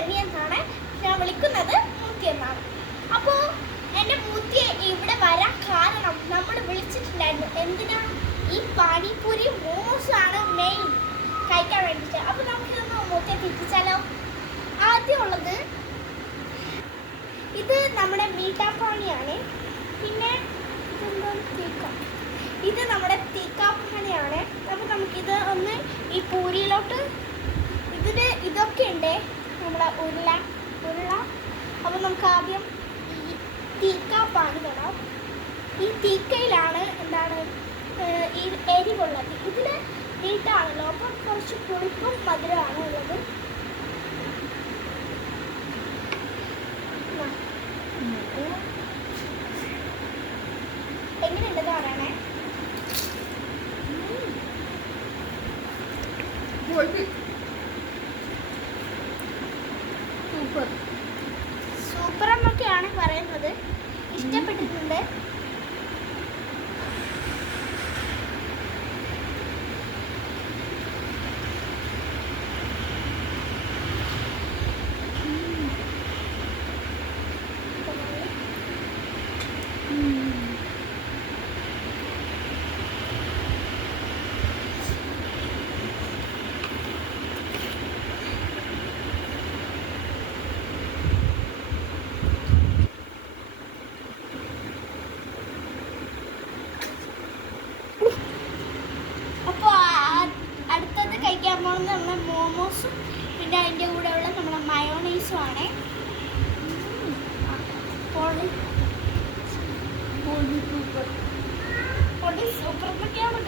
ഷെമി എന്നാണ് ഞാൻ വിളിക്കുന്നത്, മൂത്തി എന്നാണ്. അപ്പോൾ എൻ്റെ മൂത്തിയെ ഇവിടെ വരാൻ കാരണം നമ്മൾ വിളിച്ചിട്ടുണ്ടായിരുന്നു. എന്തിനാ? ഈ പാനിപൂരി മോമോസാണ് മെയിൻ കഴിക്കാൻ വേണ്ടിയിട്ട്. അപ്പോൾ നമുക്കിതൊന്ന് മൂത്തിയെ തിരിച്ചാലോ. ആദ്യമുള്ളത് ഇത് നമ്മുടെ മീട്ടാപ്പാണിയാണ്. പിന്നെ ഇത് നമ്മുടെ തീക്കാപ്പാണിയാണ്. അപ്പോൾ നമുക്കിത് ഒന്ന് ഈ പൂരിയിലോട്ട് ഇതൊക്കെ ഉണ്ട് നമ്മുടെ ഉരുള. അപ്പോൾ നമുക്ക് ആദ്യം ഈ തീക്കാപ്പാണി തൊടാം. ഈ തീക്കയിലാണ് എന്താണ് ഈ എരിവുള്ളത്. ഇതിൽ നീട്ടാണല്ലോ, അപ്പം കുറച്ച് പുളിപ്പും മധുരമാണ് ഉള്ളത്. എങ്ങനെയുണ്ടെന്ന് പറയണേ. സൂപ്പർ എന്നൊക്കെയാണ് പറയുന്നത്. ഇഷ്ടപ്പെട്ടിട്ടുണ്ട്. അടുത്തത് കഴിക്കാൻ പോകുന്നത് നമ്മുടെ മോമോസും പിന്നെ അതിൻ്റെ കൂടെയുള്ള നമ്മുടെ മയോണൈസും ആണ്. പൊടി സൂപ്പർ എന്നൊക്കെയാണ്